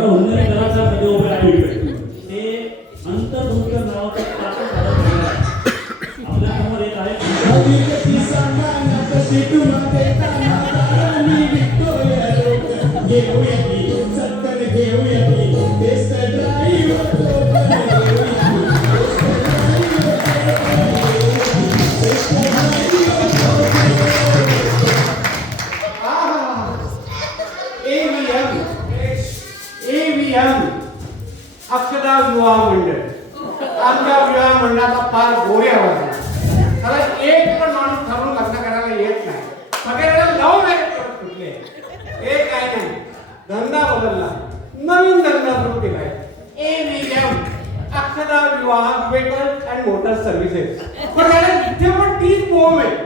खरं होणारे घराच्या मध्ये उभे राहिले ते अंतर्भूत नावाचं पात्र ठरवलं आहे. आपल्या समोर एक आहे अक्षदा विवाह मंडळ. आमच्या विवाह मंडळाचा फार गोरे आवाज आहे. त्याला एक पण माणूस ठरवून लग्न करायला येत नाही. सगळ्याला लव्ह मॅरेज करत सुटले. हे काय नाही, धंदा बदलला, नवीन धंदा सुरू केलाय. AVM अक्षदा विवाह व्हेकल्स अँड मोटर सर्व्हिसेस. पण त्याला इथे पण तीच बोम आहे.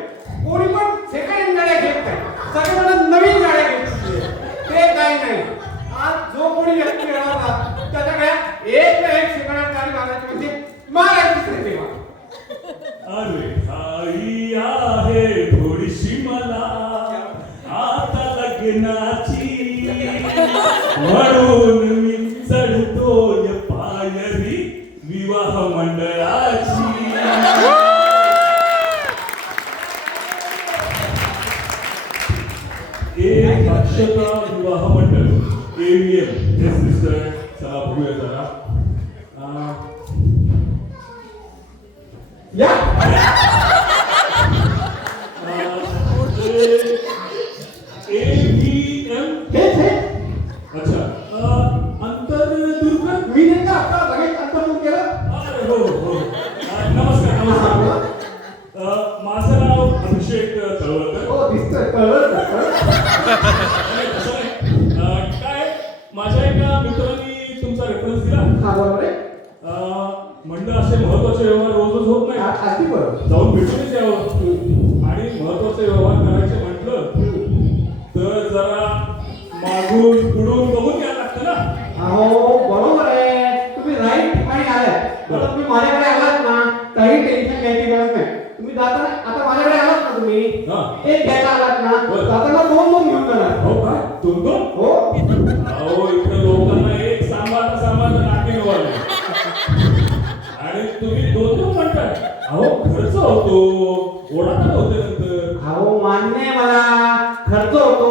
कोणी पण सेकंड हँड गाड्या घेत नाही, सगळ्यांना नवीन गाड्या घेत सुटले. ते काय नाही, आज जो कोणी व्यक्ती राहता त्याच्याकडे एक ना एक सेकंड हँड गाडी मागायची म्हणजे मागायचीच नाही तेव्हा. अरे आई आहे थोडीशी मला आता लग्नाची, म्हणून मी चढतोय पायरी विवाह मंडळाची. एक अक्षता विवाह मंडळ AVM सिस्टर चला बघूया जरा. या AVM हेच हे अच्छा अंतर्दुर्ग. मी नाही का आता लगेच अंतर्मुख केलं. अरे हो हो नमस्कार नमस्कार. माझं नाव अभिषेक तळवळकर. हो दिसतंय कळलं. आणि कसं आहे, काय माझ्या एका मित्रांनी तुमचा रेफरन्स दिला. हा बरोबर आहे. म्हणलं असे महत्वाचे व्यवहार रोजच होत नाही, अगदी बरोबर. जाऊन भेटूनच यावं. आणि महत्वाचे व्यवहार करायचे म्हटलं तर जरा मागून पुढून बघून यायला लागतं ना. अहो बरोबर आहे, तुम्ही राईट ठिकाणी आलात. आता तुम्ही माझ्याकडे आलात ना, काही टेन्शन घ्यायची गरज नाही. तुम्ही जाताना आता माझ्याकडे आलात ना, तुम्ही हा. एक घ्यायला आलात ना, बरं. जाताना दोन दोन घेऊन जाणार. हो काय दोन दोन? हो अहो इकडे लोकांना एक सांभाळता नाकी नवाले आणि तुम्ही दोन दोन म्हणताय. अहो खर्च होतो, ओढाताण होते नंतर. अहो मान्य आहे मला, खर्च होतो,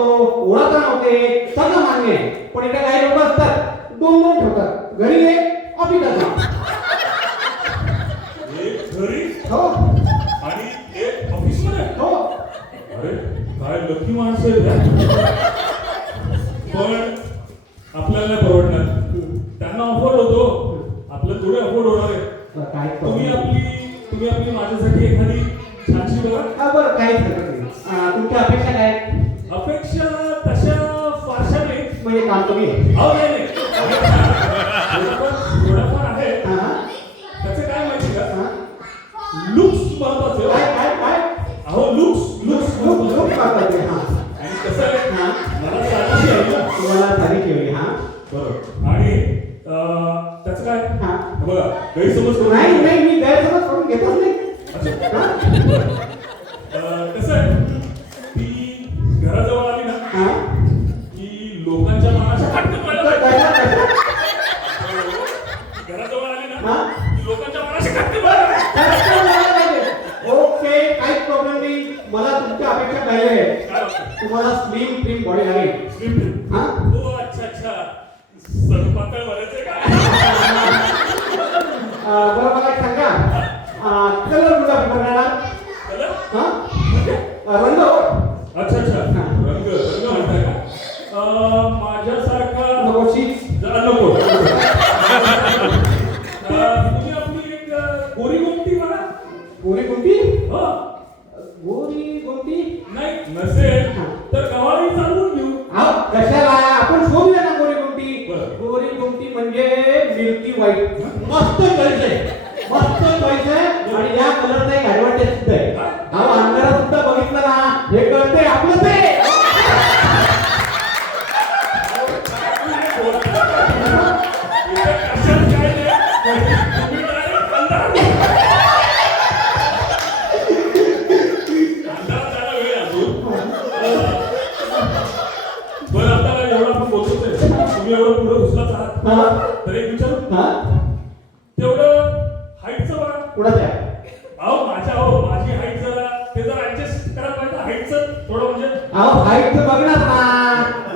ओळख नव्हते, सगळं मान्य आहे. पण इथे काही लोक असतात दोन दोन ठेवतात, घरी एक ऑफिसात एक घरी हो आणि एक ऑफिसमध्ये. हो. अरे काय लकी माणसं आहेत यार. पण आपल्याला नाही परवडणार. त्यांना अफोर्ड होतो, आपल्याला थोडे अफोर्ड होणार आहे. काय तुम्ही आपली माझ्यासाठी एखादी छानशी बघा. हा बरं काहीच हरकत नाही. तुमच्या अपेक्षा काय आहेत? अपेक्षा तशा फारशा नाही. म्हणजे काम तुम्ही अहो नाही नाही थोडाफार आहे. हा त्याचं काय माहिती का, हा लुक्स महत्वाचं. काय काय काय अहो लुक्स लुक्स लोक लोक पाहतात हा. आणि कसं आहे हा मला साधाशी आहे ना. तुम्हाला तारीख ठेवली हा बरोबर. आणि त्याचं काय हा बघा गैरसमज करू नाही नका. नाही मी गैरसमज करून घेतच नाही. अच्छा. हा? कसं आहे ती घराजवळ आली ना हा? की लोकांच्या मनाच्या खटकन व्हायला पाहिजे. कशा- कशा? घराजवळ आली ना हा? की लोकांच्या मनाच्या खटकन व्हायला पाहिजे. कशा व्हायला पाहिजे? ओके काहीच प्रॉब्लेम नाही. मला तुमच्या अपेक्षा पाहिजे आहे. काय वाटतं? तुम्हाला स्लिम ट्रिम बॉडी लागेल. Slim trim. हा? हो अच्छा अच्छा सरपातळ भरायचं का. बरं मला एक सांगा कलर कुठला प्रिफर करणार? कलर हा? म्हणजे रंग हो. अच्छा अच्छा रंग रंग म्हणताय का. माझ्यासारखा नकोशी जरा नको. तुम्ही आपली एक गोरी गोमटी म्हणा. गोरी कोणती? हो गोरी कोणती? नाही नसेल तर गवारी चालवून घेऊ. हा कशाला आपण शोधूया ना गोरी कोणती. बरं. गोरी कोणती म्हणजे मिल्की व्हाईट. मस्त चॉईस आहे, मस्त चॉईस आहे. आणि या कलरचा एक ऍडव्हान्टेज सुद्धा आहे. अहो अंधारात सुद्धा बघितलं ना हे कळते आपलं ते. बरं आता एवढं आपण बोलतोच आहे. तुम्ही एवढं पुढे घुसलाच आहात. हा तर एक विचारू, हा तेवढं हाईटचं बघा. कुणाच्या माझी हाईट जरा ते जरा ऍडजस्ट करायला पाहिजे हाईटचं थोडं म्हणजे. अहो हाईट बघणार ना,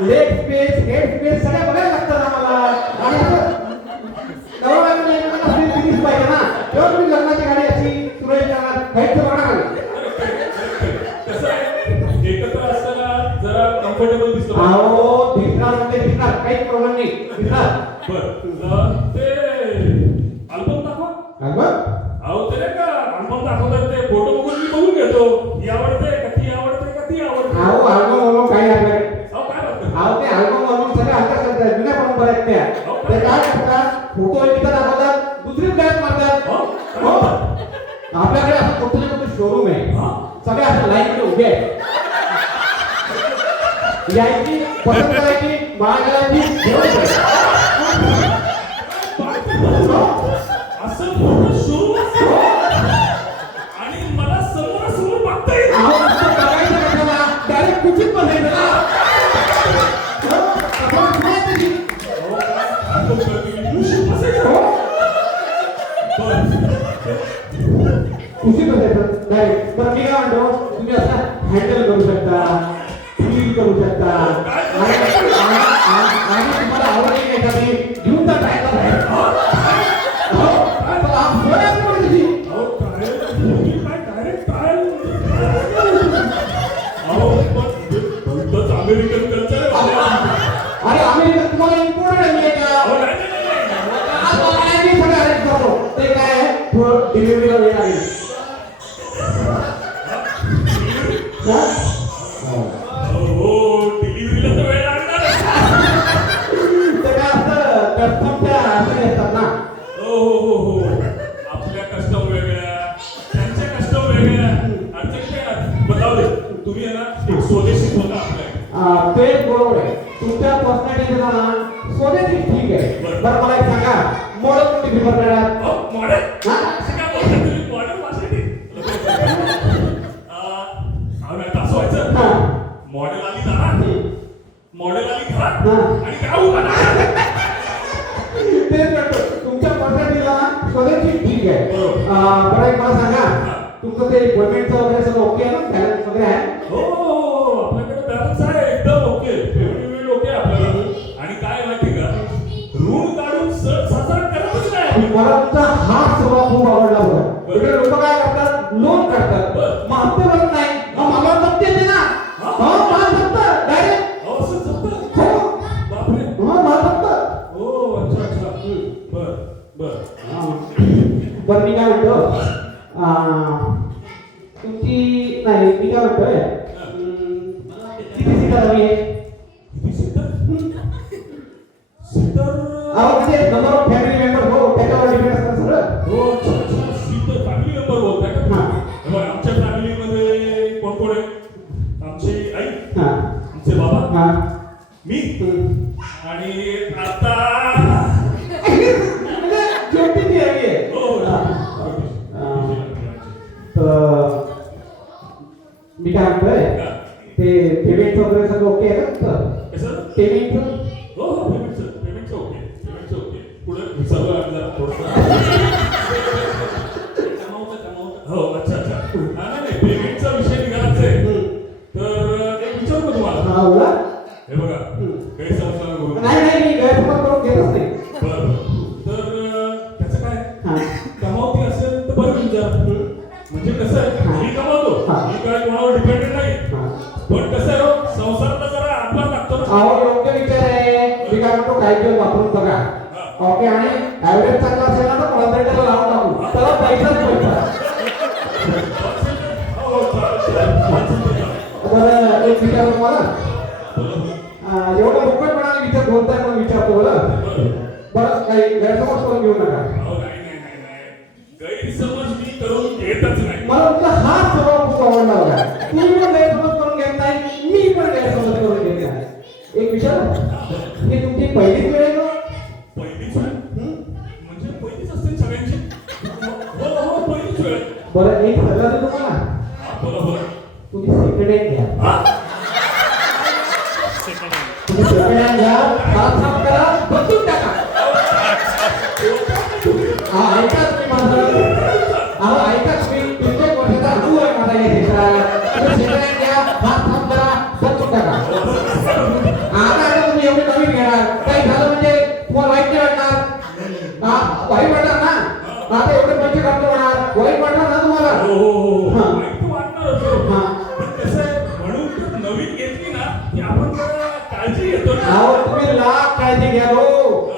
लेग स्पेस हेड स्पेस सगळ्या बघायला लागतात आम्हाला. आणि असं नवरा आपली फिनिश पाहिजे ना, तेव्हा तुम्ही लग्नाची गाडी अशी सुरळीत करणार. हाईटचं बघणार नाही. कसं आहे, एकत्र असताना जरा कम्फर्टेबल दिसतो. अहो दिसणार म्हणजे दिसणार, काही प्रॉब्लेम नाही, दिसणार. बरं ते अल्बम दाखवा. अल्बम अहो ते नाही का अल्बम दाखवतात ते फोटो बघून मी बघून घेतो. ही आवडते का ती आवडते का ती आवडते. अहो अल्बम काही आपल्याकडे. अहो काय बघतो. अहो ते अल्बम सगळे आता जुन्या परंपरा आहेत त्या. ते काय करतात, फोटो एकदा दाखवतात, दुसरी बॅग मारतात. हो आपल्याकडे असं मोठे मोठे शोरूम आहे, सगळे असं लाईन उभे आहेत. यायची पसंत करायची, बाळगायची, घेऊन जायची. असं मोठं शोरूम असतं आणि मला समोरासमोर बघता येईल. अहो नुसतं बघायचं कशाला, डायरेक्ट कुठीच बसायचं ना. असं नाही तशी. अहो, काय बोलतोय तुम्ही? उशीर बसायचं. बरं. कुठे बसायचं डायरेक्ट. बरं मी काय म्हणतो, तुम्ही असं हँडल करू शकता, फील करू शकता. आणि तुम्हाला आवडली एखादी घेऊन जा जायला बाहेर. अहो, काय तुम्ही काय डायरेक्ट काय अहो पण भलतंच अमेरिकन कल्चर आहे. अरे अमेरिका तुम्हाला इम्पॉर्टंट आहे का? अहो, नाही. मी सगळं अरेंज करतो. ते काय आहे, थोडं डिलिव्हरीला वेळ लागेल. हो डिलिव्हरीला तर वेळ लागणार. ते काय असतं, कस्टमच्या अडचणी असतात ना. हो आपल्या कस्टम वेगळ्या, त्यांच्या कस्टम वेगळ्या. अडचण काय बदलावले. तुम्ही आहे ना एक स्वदेशी बोला आपल्या. ते बरोबर आहे. तुमच्या पर्सनॅलिटीला ना स्वदेशी ठीक आहे. बरं मला एक सांगा, मॉडेल कोणती प्रिफर करणार? मॉडेल असं काय बोलता तुम्ही मॉडेल वाचली. असं व्हायचं मॉडेल आली दारात, मॉडेल आली घरात आणि काय उभा तेच म्हणतो, तुमच्या पर्सनॅलिटीला स्वदेशी ठीक आहे. बरोबर. बरं एक मला सांगा, तुमचं ते गव्हर्नमेंटचं वगैरे सगळं ओके आहे ना, बॅलन्स वगैरे आहे? हो आपल्याकडे बॅलन्स आहे एकदम ओके. पेमेंट ओके आपल्याला. आणि काय माहिती का, ऋण काढून सण साजरा करतच नाही. मला तुमचा हा स्वभाव खूप आवडला बघा. इकडे लोक काय करतात, लोन काढतात, मग हप्ते भरत नाही, मग मला हप्ते येते ना. मला जपतं डायरेक्ट. असं जमतं. हो बापरे. मला जपतं. हो अच्छा बर बरं मी काय म्हणतो, तुमची नाही मी काय म्हणतोय, किती सीटर हवी आहे? किती सीटर? सीटर अहो म्हणजे नंबर ऑफ फॅमिली मेंबर हो त्याच्यावर डिपेंड असतं सगळं. हो अच्छा सीटर फॅमिली मेंबर बोलताय का? बघा आमच्या फॅमिलीमध्ये कोण कोण आहे? आमची आई, आमचे बाबा, मी आणि आता छोटी आहे. हो मी काय म्हणतोय, ते पेमेंट वगैरे सगळं ओके आहे ना? कसं पेमेंट हो पेमेंटचं ओके. पुढे सगळं आपल्याला थोडंसं हो अच्छा नाही पेमेंटचा विषय निघालाच आहे. तर एक विचारू का तुम्हाला? बोला. हे बघा गैरसमज करू. नाही मी गैरसमज करून घेतच नाही. बरं तर त्याचं काय कमावती असेल तर बरं विचार. म्हणजे कसं आहे, मी कमावतो, मी काय कोणावर डिपेंडेंट नाही. पण कसं आहे हो, संसाराला जरा हातभार लागतो ना. अहो योग्य विचार आहे. मी काय म्हणतो, काही दिवस वापरून बघा ओके, आणि ऍव्हरेज चांगला असेल ना तर कॉन्ट्रॅक्टरला लावून टाकू, त्याला पैसाच पैसा. बरं एक विचार तुम्हाला, एवढं मोकळपणाने विचार बोलताय म्हणून विचारतो. बरं काही गैरसमज करून घेऊ नका. गैरसमज मी करून घेतच नाही. मला तुमचा हा स्वभाव खूप आवडला होता. तुम्ही पण गैरसमज करून घेत नाही, मी पण गैरसमज करून घेत नाही. एक विचार, ही तुमची पहिलीच वेळ आहे का? पहिलीच वेळ म्हणजे पहिलीच असते सगळ्यांची. हो पहिलीच वेळ. बरं एक सल्ला देतो तुम्हाला, बोला तुम्ही सेकंड हँड घ्या. सेकंड सगळ्या घ्या, हात साफ करा, बसून टाका. ऐका तुम्ही माझं. ऐका तुम्ही, कित्येक वर्षाचा अनुभव आहे माझा या क्षेत्रात. सगळ्या घ्या, हात साफ करा, बसून टाका. आता तुम्ही एवढे नवीन घेणार, काही झालं म्हणजे तुम्हाला वाईट नाही वाटणार. वाईट वाटणार ना. आता एवढे पैसे खर्च होणार, वाईट वाटणार ना तुम्हाला. वाईट तर वाटणारच हो. पण कसं आहे, म्हणून तर नवीन घेतली ना की आपण जरा काळजी घेतो ना. तुम्ही लाख काळजी घ्या हो.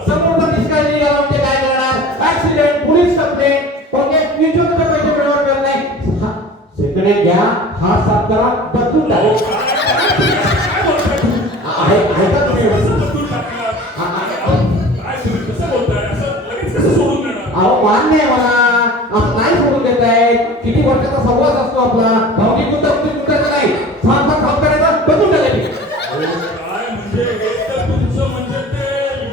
समोरचा निष्काळजी घ्यायला म्हणजे काय करणार? ऍक्सिडेंट, पोलीस कंप्लेंट, कोणते इन्शुरन्सचे पैसे मिळवणार नाही. सेकंड घ्या, हात साफ करा, बदलून अहो, टाका. काय बोलताय तुम्ही? ऐका तुम्ही. कसं बदलून टाकणार? काय तुम्ही कसं बोलताय? असं लगेच कसं सोडून देणार? अहो मान्य आहे मला, असं नाही सोडून देत आहे. किती वर्षाचा संवाद असतो आपला, भावनिक गुंतागुंतीचा नाही. साफ करायचा, बदलून टाकायची. काय म्हणजे हे तर तुमचं म्हणजे ते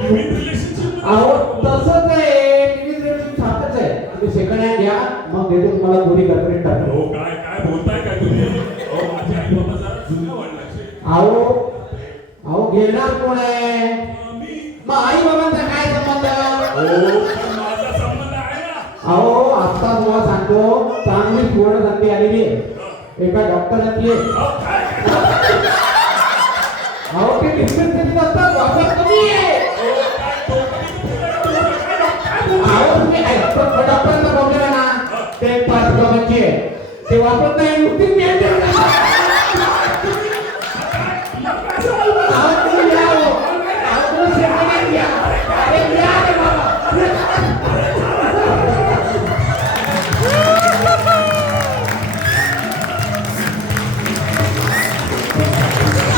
लिव्हिंग रिलेशनशिप अहो तसंच आहे, टीव्ही रिलेशन सारखंच आहे. तुम्ही सेकंड हँड घ्या, मग देतो तुम्हाला गोरी गर्लफ्रेंड टाकतो. हो काय काय बोलताय काय तुम्ही? अहो माझे आई बाबा जरा जुन्या वाढलाचे. अहो घेणार कोण आहे? मी मग आई बाबांचा काय संबंध? हो पण माझा संबंध आहे ना. अहो आता तुम्हाला सांगतो, चांगली सुवर्ण संधी आलेली आहे. एका डॉक्टरांची आहे. अहो काय अहो ते डिस्पेन्सरी असतात, वापर कमी आहे. अहो तुम्ही डॉक्टरांचा प्रॉब्लेम आहे ना, ते 5 बाबांची आहे. ते वापरत नाही, नुकतीच